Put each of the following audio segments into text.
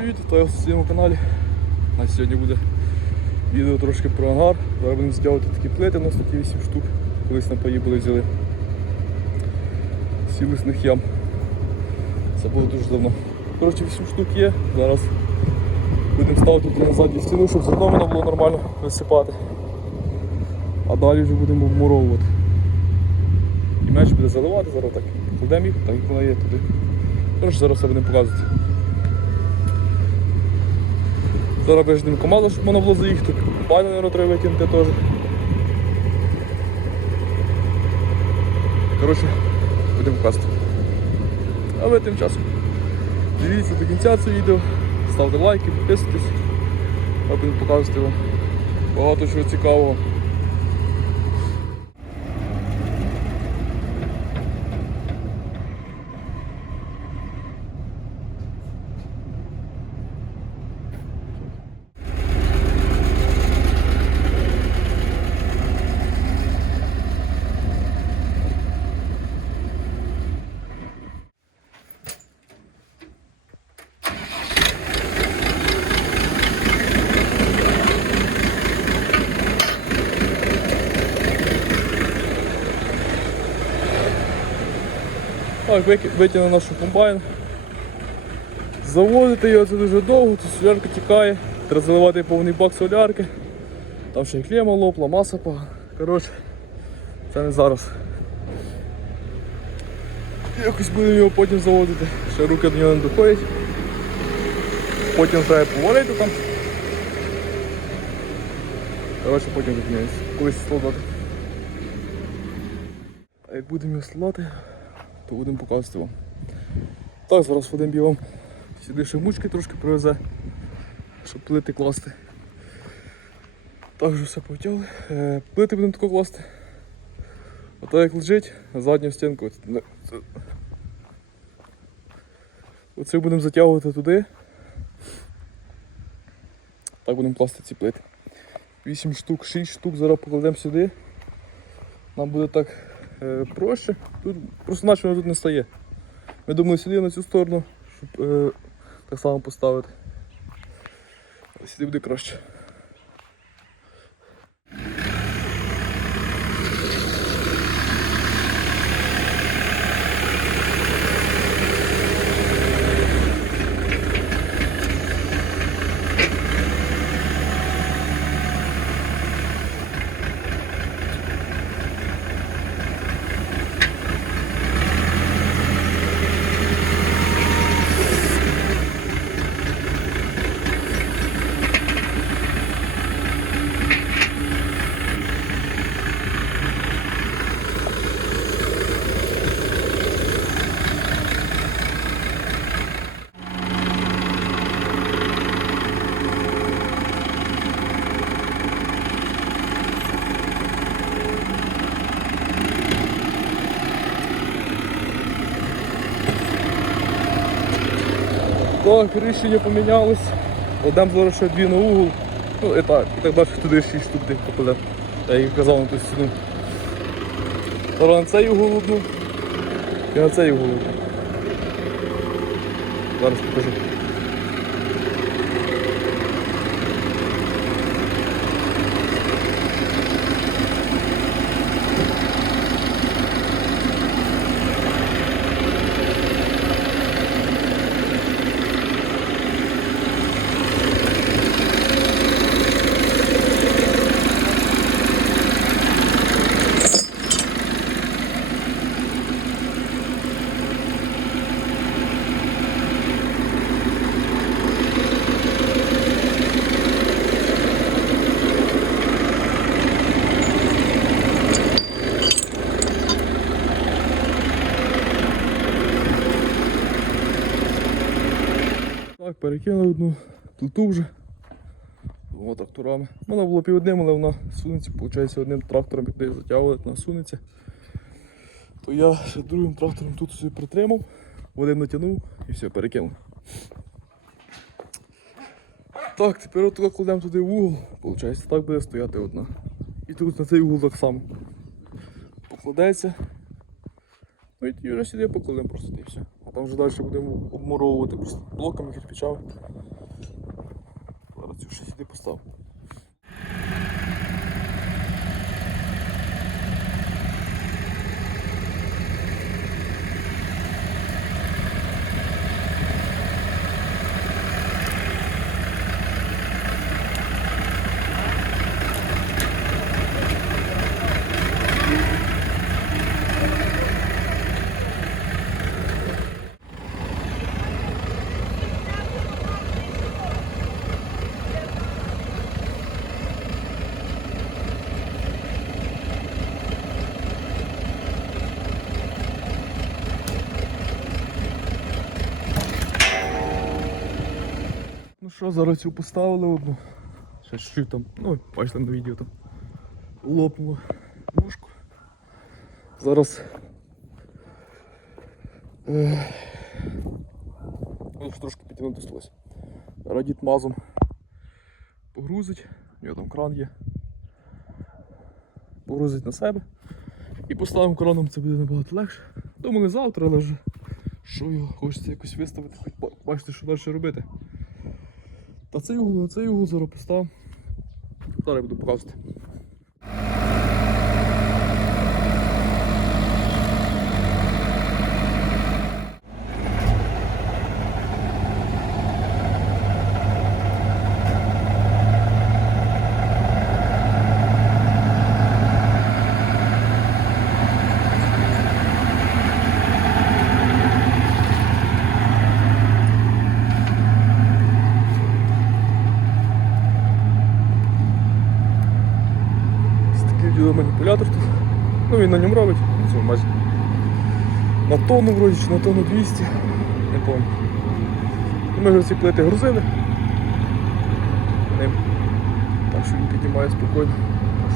Привіт, вітаю вас на своєму каналі. У нас сьогодні буде відео трошки про ангар. Зараз будемо зробити такі плити, у нас такі 8 штук. Колись на паї взяли. Сілисних ям. Це було дуже давно. Коротше, 8 штук є. Зараз будемо ставити на задню стіну, щоб з воно було нормально висипати. А далі вже будемо обмуровувати. І меч буде заливати, зараз так кладемо їх, так як вона є туди. Коротше, зараз все будемо показувати. Зараз виждемо команду, щоб воно було заїхати. Наверное, треба викинути теж. Коротше, будемо показувати. А ви тим часом дивіться до кінця це відео, ставте лайки, підписуйтесь. Я буду показувати вам багато чого цікавого. Так, витягнув нашу комбайн. Заводити його це дуже довго, тут солярка тікає, треба заливати повний бак солярки. Там ще й клема лопла, маса погана. Коротше, це не зараз. Якось будемо його потім заводити, ще руки до нього не доходять. Потім треба повалити там. Коротше, потім зупиняюсь. Колись складати. А як будемо його складати, то будемо показувати вам. Так, зараз Вадим бігом сюди ще мучки трошки привезе, щоб плити класти. Так вже все потягли. Е, Плити будемо тако класти. Ото як лежить, не, це- Оце будемо затягувати туди. Так будемо класти ці плити. 8 штук, 6 штук зараз покладемо сюди. Нам буде так проще. Тут просто наче воно тут не стає. Ми думали сюди на цю сторону, щоб е, так само поставити. Сюди буде краще. Так, рішення помінялось. Одем зараз ще дві на угол. Ну і так, і так далі туди 6 штук тих попаде. Я їх казав на ту стіну. Зараз на цей угол одну і на цей угол одну. Зараз покажу. Так, перекинули одну плиту вже. Двома тракторами. Вона була пів одним, але вона сунеться, виходить, одним трактором, як затягували, вона сунеться. То я ще другим трактором тут собі притримав, один натягнув і все, перекинув. Так, тепер от кладемо туди в угол, виходить, так буде стояти одна. І тут на цей угол так само. Покладеться. Ну і вже сюди покладемо просто і все. А там вже далі будемо обмуровувати просто блоками, кирпичами. Зараз цю ще сюди поставив. Що, зараз цю поставили одну. Ще чуть там, ну, бачите на відео там лопнуло ножку. Зараз. Е, ну, трошки підтягнути. Радіт мазом погрузить, у нього там кран є. Погрузить на себе. І поставимо краном, це буде набагато легше. Думали завтра, але вже що його хочеться якось виставити, хоч ба- бачите, що далі робити. Та цей угол, цей угол зараз постав. Зараз буду показувати. Ось такий діломаніпулятор тут. Ну він на ньому робить. на майже. На тонну вроді чи на тонну 200. Не пам'ятаю. Ми вже ці плити грузили. Так що він піднімає спокійно.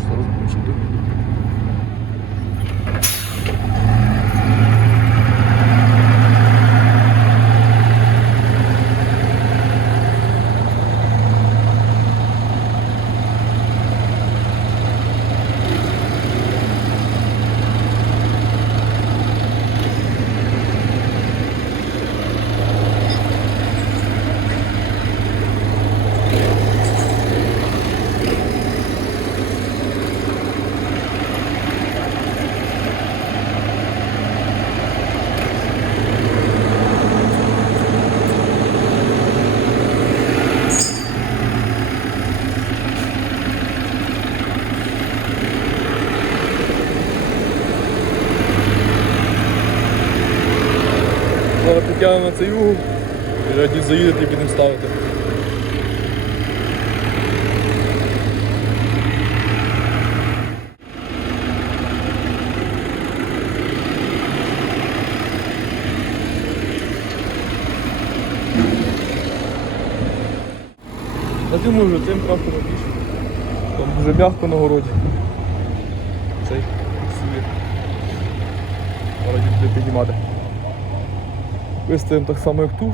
Зараз будемо підтягнемо цей угол. І раді заїдете і будемо ставити. Я думаю, вже цим трактором більше. Там дуже м'яко на городі. Цей фіксує. Зараз буде піднімати. Виставимо так само, як тут.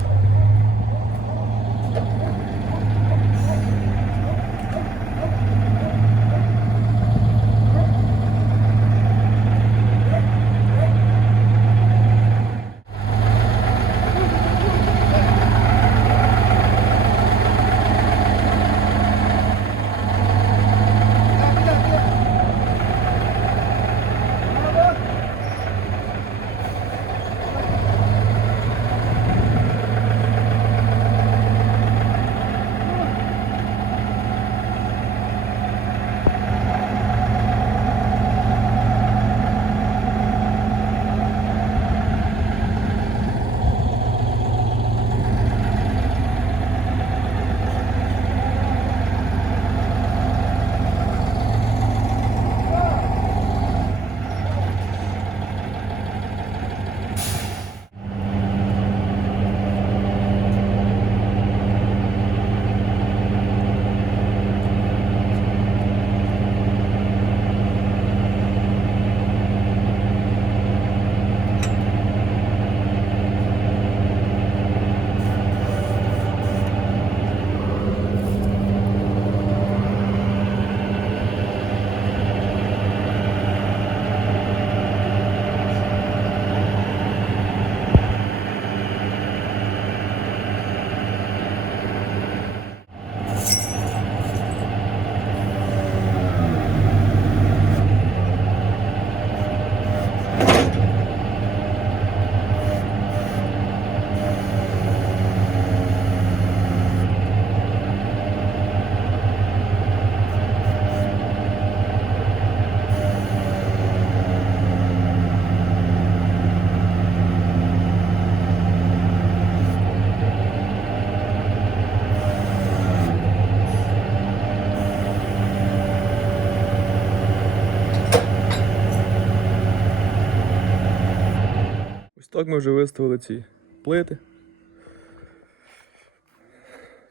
Так ми вже виставили ці плити.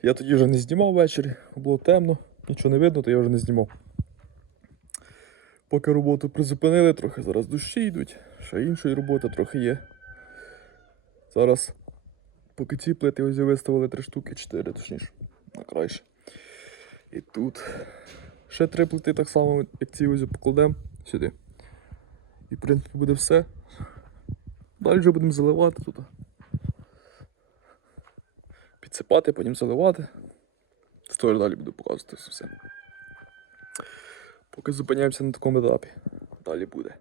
Я тоді вже не знімав ввечері, було темно, нічого не видно, то я вже не знімав. Поки роботу призупинили, трохи зараз дощі йдуть, ще іншої роботи трохи є. Зараз, поки ці плити ось виставили три штуки, чотири, точніше, на краще. І тут ще три плити так само, як ці ось покладемо сюди. І в принципі буде все. Далі вже будемо заливати тут. Підсипати, потім заливати. Це далі буду показувати все. Поки зупиняємося на такому етапі. Далі буде.